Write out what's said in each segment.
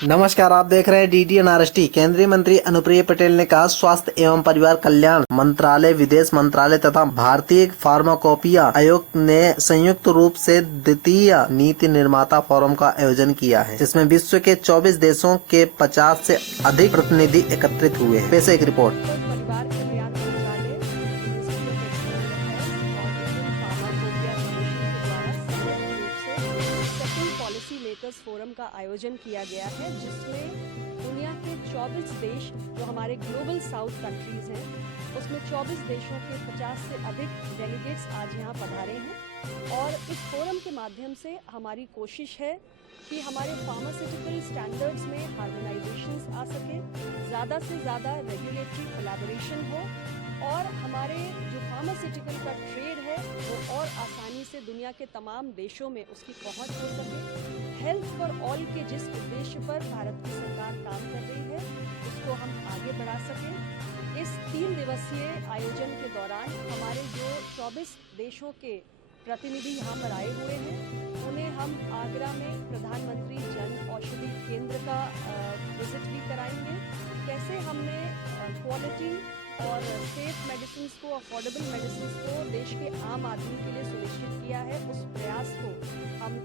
नमस्कार, आप देख रहे हैं DDNRST। केंद्रीय मंत्री अनुप्रिया पटेल ने कहा, स्वास्थ्य एवं परिवार कल्याण मंत्रालय, विदेश मंत्रालय तथा भारतीय फार्माकोपिया आयोग ने संयुक्त रूप से द्वितीय नीति निर्माता फोरम का आयोजन किया है, जिसमें विश्व के 24 देशों के 50 से अधिक प्रतिनिधि एकत्रित हुए हैं। पेश एक रिपोर्ट। परिवार कल्याण मंत्रालय, मिनिस्ट्री ऑफ एक्सटर्नल अफेयर्स और इंडियन फार्माकोपिया कमीशन के द्वारा संयुक्त रूप से सेकंड पॉलिसी मेकर्स फोरम का आयोजन किया गया है, जिसमें दुनिया के 24 देश जो हमारे ग्लोबल साउथ कंट्रीज हैं, उसमें 24 देशों के 50 से अधिक डेलीगेट्स आज यहाँ पधारे हैं। और इस फोरम के माध्यम से हमारी कोशिश है कि हमारे फार्मास्यूटिकल स्टैंडर्ड्स में हार्मोनाइजेशंस आ सके, ज़्यादा से ज़्यादा रेगुलेटरी कोलैबोरेशन हो और हमारे जो फार्मास्यूटिकल का ट्रेड है वो और आसानी से दुनिया के तमाम देशों में उसकी पहुंच हो सके। हेल्थ फॉर ऑल के जिस उद्देश्य पर भारत की सरकार काम कर रही है, उसको हम आगे बढ़ा सकें। इस 3 दिवसीय आयोजन के दौरान हमारे जो 24 देशों के प्रतिनिधि यहाँ पर आए हुए हैं, उन्हें हम आगरा में प्रधानमंत्री जन औषधि केंद्र का विजिट भी कराएंगे। कैसे हमने क्वालिटी और सेफ मेडिसिन को, अफोर्डेबल मेडिसिन को देश के आम आदमी के लिए सुनिश्चित किया है, उस प्रयास को हम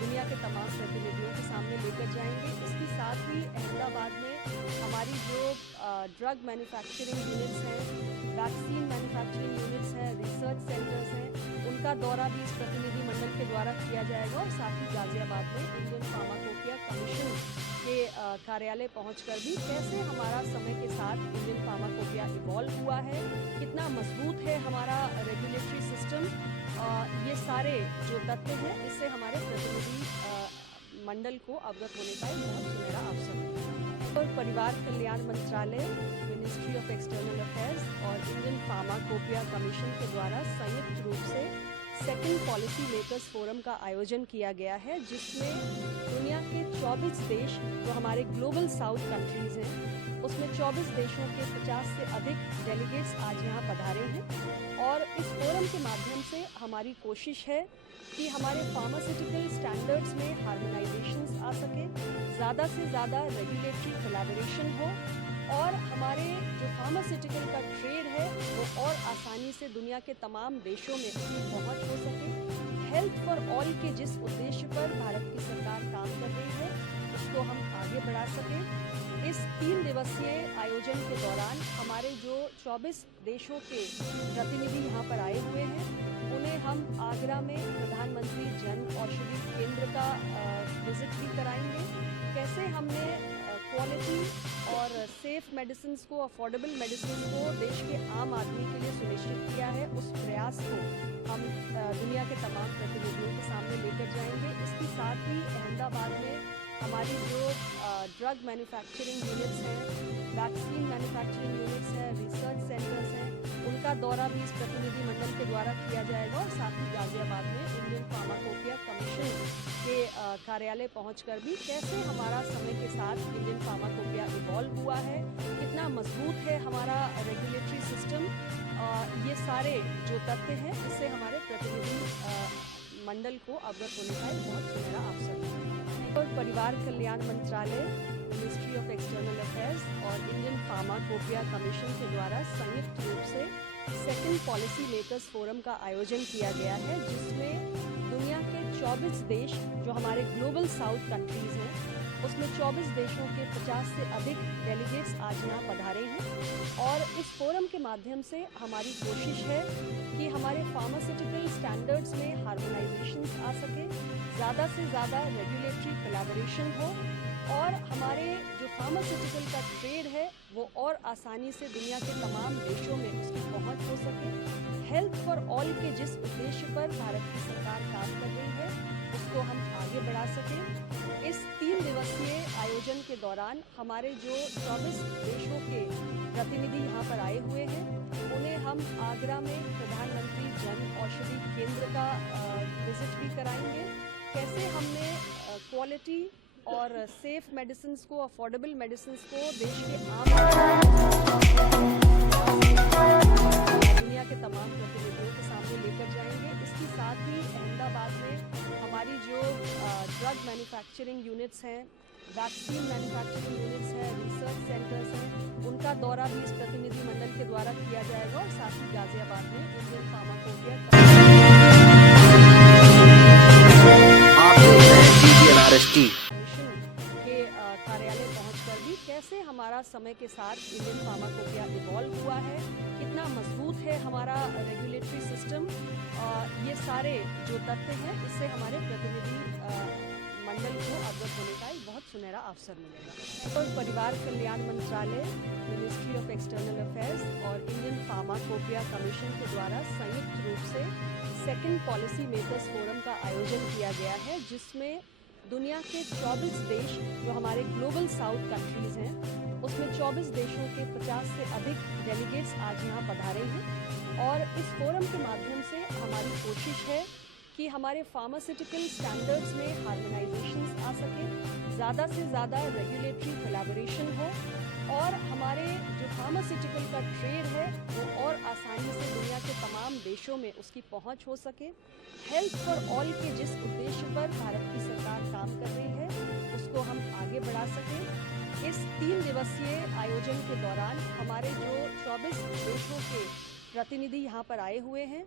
दुनिया के तमाम प्रतिनिधियों के सामने लेकर जाएंगे। इसके साथ ही अहमदाबाद में हमारी जो ड्रग मैन्युफैक्चरिंग यूनिट्स हैं, वैक्सीन मैन्युफैक्चरिंग यूनिट्स हैं, रिसर्च सेंटर्स हैं, उनका दौरा भी इस प्रतिनिधि मंडल के द्वारा किया जाएगा। और साथ ही गाजियाबाद में इंडियन फार्माकोपिया कमीशन के कार्यालय पहुंचकर भी कैसे हमारा समय के साथ इंडियन फार्माकोपिया इवॉल्व हुआ है, कितना मजबूत है हमारा रेगुलेटरी सिस्टम, ये सारे जो तथ्य हैं, इससे हमारे प्रतिनिधि मंडल को अवगत होने का एक बहुत सुनहरा अवसर है। और परिवार कल्याण मंत्रालय, मिनिस्ट्री ऑफ एक्सटर्नल अफेयर्स और इंडियन फार्माकोपिया कमीशन के द्वारा संयुक्त रूप से सेकंड पॉलिसी मेकर्स फोरम का आयोजन किया गया है, जिसमें दुनिया के 24 देश जो हमारे ग्लोबल साउथ कंट्रीज हैं, उसमें 24 देशों के 50 से अधिक डेलीगेट्स आज यहाँ पधारे हैं। और इस फोरम के माध्यम से हमारी कोशिश है कि हमारे फार्मास्यूटिकल स्टैंडर्ड्स में हार्मोनाइजेशंस आ सके, ज़्यादा से ज़्यादा रेगुलेटरी कोलैबोरेशन हो और हमारे जो फार्मास्यूटिकल का ट्रेड है वो और आसानी से दुनिया के तमाम देशों में उसकी पहुंच हो सके। हेल्थ फॉर ऑल के जिस उद्देश्य पर भारत की सरकार काम कर रही है, उसको हम आगे बढ़ा सकें। इस 3 दिवसीय आयोजन के दौरान हमारे जो 24 देशों के प्रतिनिधि यहाँ पर आए हुए हैं, उन्हें हम आगरा में प्रधानमंत्री जन औषधि केंद्र का विजिट भी कराएंगे। कैसे हमने क्वालिटी और सेफ मेडिसिन को, अफोर्डेबल मेडिसिन को देश के आम आदमी के लिए सुनिश्चित किया है, उस प्रयास को हम दुनिया के तमाम प्रतिनिधियों के सामने लेकर जाएंगे। इसके साथ ही अहमदाबाद में हमारी जो ड्रग मैन्युफैक्चरिंग यूनिट्स हैं, वैक्सीन मैन्युफैक्चरिंग यूनिट्स हैं, रिसर्च सेंटर्स हैं, उनका दौरा भी इस प्रतिनिधि मंडल के द्वारा किया जाएगा। और साथ ही गाजियाबाद में इंडियन फार्माकोपिया कमीशन के कार्यालय पहुंचकर भी कैसे हमारा समय के साथ इंडियन फार्माकोपिया इवॉल्व हुआ है, कितना मजबूत है हमारा रेगुलेटरी सिस्टम, ये सारे जो तथ्य हैं, इससे हमारे प्रतिनिधि मंडल को अवगत होने का एक बहुत सुनहरा अवसर है। और परिवार कल्याण मंत्रालय, मिनिस्ट्री ऑफ एक्सटर्नल अफेयर्स और इंडियन फार्माकोपिया कमीशन के द्वारा संयुक्त रूप से सेकंड पॉलिसी मेकर्स फोरम का आयोजन किया गया है, जिसमें दुनिया के 24 देश जो हमारे ग्लोबल साउथ कंट्रीज हैं, उसमें 24 देशों के 50 से अधिक डेलीगेट्स आज यहाँ पधारे हैं। और इस फोरम के माध्यम से हमारी कोशिश है कि हमारे फार्मास्यूटिकल स्टैंडर्ड्स में हार्मोनाइजेशंस आ सके, ज़्यादा से ज़्यादा रेगुलेटरी कोलैबोरेशन हो और हमारे जो फार्मास्यूटिकल का ट्रेड है वो और आसानी से दुनिया के तमाम देशों में उसकी पहुंच हो सके। हेल्थ फॉर ऑल के जिस उद्देश्य पर भारत की सरकार काम कर रही है, उसको हम आगे बढ़ा सकें। इस 3 दिवसीय आयोजन के दौरान हमारे जो 24 देशों के प्रतिनिधि यहाँ पर आए हुए हैं, उन्हें हम आगरा में प्रधानमंत्री जन औषधि केंद्र का विजिट भी कराएंगे। कैसे हमने क्वालिटी और सेफ मेडिसिन को, अफोर्डेबल मेडिसिन को देश के आम दुनिया के तमाम प्रतिनिधियों के सामने लेकर जाएंगे। इसके साथ ही अहमदाबाद में हमारी जो ड्रग मैन्युफैक्चरिंग यूनिट्स हैं, वैक्सीन मैन्युफैक्चरिंग यूनिट्स हैं, रिसर्च सेंटर्स हैं, उनका दौरा भी इस प्रतिनिधिमंडल के द्वारा किया जाएगा और साथ ही गाजियाबाद में इंडियन फार्माकोपिया कमीशन के कार्यालय पहुंचकर भी कैसे हमारा समय के साथ इंडियन फार्माकोपिया इवॉल्व हुआ है, कितना मजबूत है हमारा रेगुलेटरी सिस्टम, ये सारे जो तथ्य हैं इससे हमारे प्रतिनिधि मंडल को अवगत होने का एक बहुत सुनहरा अवसर मिलेगा। और परिवार कल्याण मंत्रालय, मिनिस्ट्री ऑफ एक्सटर्नल अफेयर्स और इंडियन फार्माकोपिया कमीशन के द्वारा संयुक्त रूप से सेकंड पॉलिसी मेकर्स फोरम का आयोजन किया गया है, जिसमें दुनिया के 24 देश जो हमारे ग्लोबल साउथ कंट्रीज हैं, उसमें 24 देशों के 50 से अधिक डेलीगेट्स आज यहाँ पधारे हैं। और इस फोरम के माध्यम से हमारी कोशिश है कि हमारे फार्मास्यूटिकल स्टैंडर्ड्स में हार्मोनाइजेशंस आ सके, ज़्यादा से ज़्यादा रेगुलेटरी कोलैबोरेशन हो और हमारे जो फार्मास्यूटिकल का ट्रेड है वो और आसानी से दुनिया के तमाम देशों में उसकी पहुंच हो सके। हेल्थ फॉर ऑल के जिस उद्देश्य पर भारत की सरकार काम कर रही है उसको हम आगे बढ़ा सकें। इस 3 दिवसीय आयोजन के दौरान हमारे जो 24 देशों के प्रतिनिधि यहाँ पर आए हुए हैं,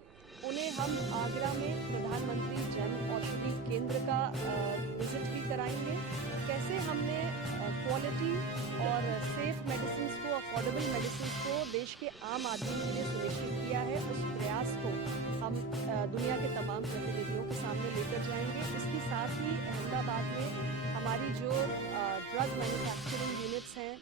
उन्हें हम आगरा में प्रधानमंत्री जन औषधि केंद्र का विजिट भी कराएंगे। कैसे हमने क्वालिटी और सेफ मेडिसिन को, अफोर्डेबल मेडिसिन को देश के आम आदमी के लिए सुनिश्चित किया है, उस प्रयास को हम दुनिया के तमाम प्रतिनिधियों के सामने लेकर जाएंगे। इसके साथ ही अहमदाबाद में हमारी जो ड्रग मैन्युफैक्चरिंग यूनिट्स हैं,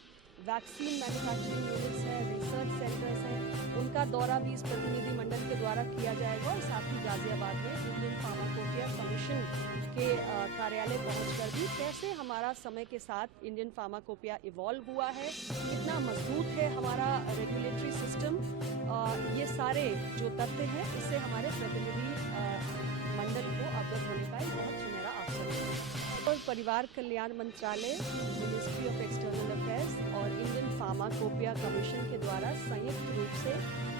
वैक्सीन मैन्युफैक्चरिंग यूनिट्स हैं, रिसर्च सेंटर्स हैं, उनका दौरा भी इस प्रतिनिधिमंडल के द्वारा किया जाएगा और साथ ही गाजियाबाद में इंडियन फार्माकोपिया कमीशन के कार्यालय पहुंचकर भी कैसे हमारा समय के साथ इंडियन फार्माकोपिया इवॉल्व हुआ है, कितना मजबूत है हमारा रेगुलेटरी सिस्टम, ये सारे जो तथ्य हैं इससे हमारे प्रतिनिधि मंडल को अवगत होने का एक बहुत सुनहरा अवसर है। और परिवार कल्याण मंत्रालय, मिनिस्ट्री ऑफ एक्सटर्नल अफेयर्स और इंडियन फार्माकोपिया कमीशन के द्वारा संयुक्त रूप से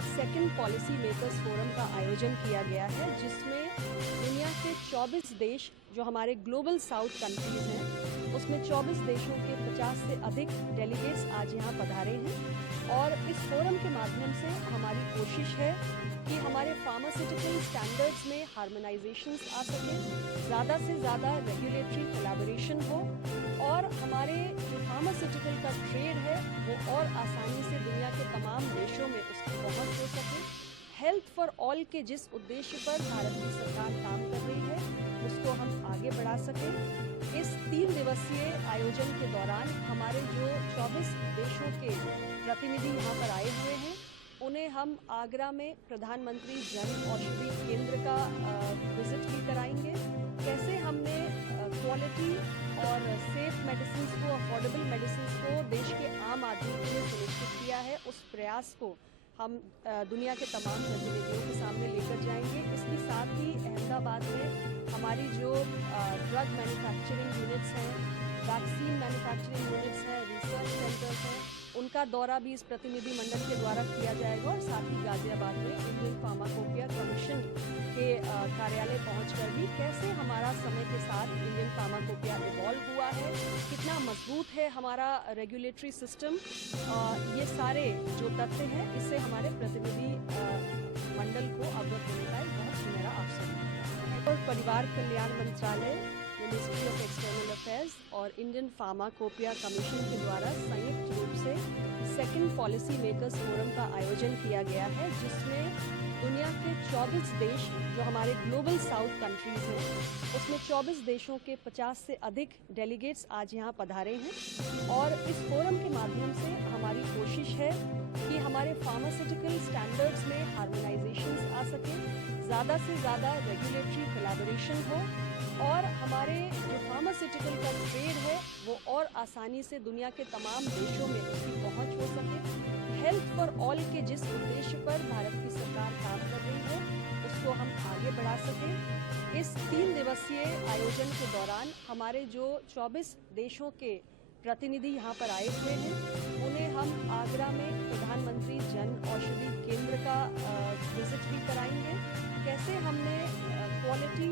सेकंड पॉलिसी मेकर्स फोरम का आयोजन किया गया है, जिसमें दुनिया के 24 देश जो हमारे ग्लोबल साउथ कंट्रीज हैं, उसमें 24 देशों के 50 से अधिक डेलीगेट्स आज यहाँ पधारे हैं। और इस फोरम के माध्यम से हमारी कोशिश है कि हमारे फार्मास्यूटिकल स्टैंडर्ड्स में हार्मोनाइजेशंस आ सके, ज़्यादा से ज़्यादा रेगुलेटरी कोलैबोरेशन हो और हमारे जो फार्मास्यूटिकल का ट्रेड है वो और आसानी से दुनिया के तमाम देशों में उसकी पहुंच हो सके। हेल्थ फॉर ऑल के जिस उद्देश्य पर भारत की सरकार काम कर रही है उसको हम आगे बढ़ा सकें। इस 3 दिवसीय आयोजन के दौरान हमारे जो 24 देशों के प्रतिनिधि यहाँ पर आए हुए हैं, उन्हें हम आगरा में प्रधानमंत्री जन औषधि केंद्र का विजिट भी कराएंगे। कैसे हमने क्वालिटी और सेफ मेडिसिन को, अफोर्डेबल मेडिसिन को देश के आम आदमी के लिए सुनिश्चित किया है, उस प्रयास को हम दुनिया के तमाम प्रतिनिधियों के सामने लेकर जाएंगे। इसके साथ ही अहमदाबाद में हमारी जो ड्रग मैन्युफैक्चरिंग यूनिट्स हैं, वैक्सीन मैन्युफैक्चरिंग यूनिट्स हैं, रिसर्च सेंटर्स हैं, उनका दौरा भी इस प्रतिनिधिमंडल के द्वारा किया जाएगा और साथ ही गाजियाबाद में इंडियन फार्माकोपिया कमीशन के कार्यालय पहुंचकर भी कैसे हमारा समय के साथ इंडियन फार्माकोपिया इवॉल्व हुआ है, कितना मजबूत है हमारा रेगुलेटरी सिस्टम, ये सारे जो तथ्य हैं इससे हमारे प्रतिनिधि मंडल को अवगत होने का एक बहुत सुनहरा अवसर है। और परिवार कल्याण मंत्रालय, मिनिस्ट्री ऑफ एक्सटर्नल अफेयर्स और इंडियन फार्माकोपिया कमीशन के द्वारा संयुक्त रूप से सेकंड पॉलिसी मेकर्स फोरम का आयोजन किया गया है, जिसमें दुनिया के 24 देश जो हमारे ग्लोबल साउथ कंट्रीज हैं, उसमें 24 देशों के 50 से अधिक डेलीगेट्स आज यहाँ पधारे हैं। और इस फोरम के माध्यम से हमारी कोशिश है कि हमारे फार्मास्यूटिकल स्टैंडर्ड्स में हार्मोनाइजेशंस आ सके, ज़्यादा से ज़्यादा रेगुलेटरी कोलैबोरेशन हो और हमारे जो फार्मास्यूटिकल का ट्रेड है वो और आसानी से दुनिया के तमाम देशों में उसकी पहुंच हो सके। हेल्थ फॉर ऑल के जिस उद्देश्य पर भारत की सरकार काम कर रही है उसको हम आगे बढ़ा सकें। इस 3 दिवसीय आयोजन के दौरान हमारे जो 24 देशों के प्रतिनिधि यहाँ पर आए हुए हैं। उन्हें हम आगरा में प्रधानमंत्री जन औषधि केंद्र का विजिट भी कराएंगे। कैसे हमने क्वालिटी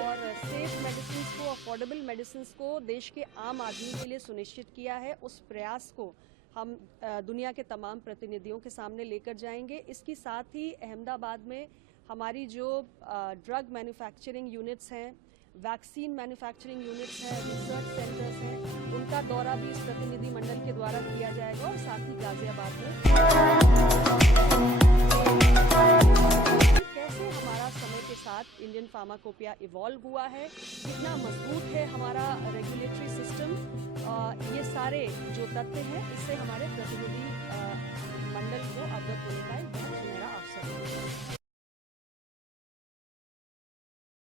और सेफ मेडिसिन को, अफोर्डेबल मेडिसिन को देश के आम आदमी के लिए सुनिश्चित किया है, उस प्रयास को हम दुनिया के तमाम प्रतिनिधियों के सामने लेकर जाएंगे। इसके साथ ही अहमदाबाद में हमारी जो ड्रग मैन्युफैक्चरिंग यूनिट्स हैं, वैक्सीन मैन्युफैक्चरिंग यूनिट्स हैं, रिसर्च सेंटर्स हैं, उनका दौरा भी इस प्रतिनिधि मंडल के द्वारा किया जाएगा। और साथ ही गाजियाबाद में कैसे हमारा समय के साथ इंडियन फार्माकोपिया इवॉल्व हुआ है, कितना मजबूत है हमारा रेगुलेटरी सिस्टम, ये सारे जो तथ्य हैं, इससे हमारे प्रतिनिधि मंडल को अवगत होने का एक बहुत सुनहरा अवसर है।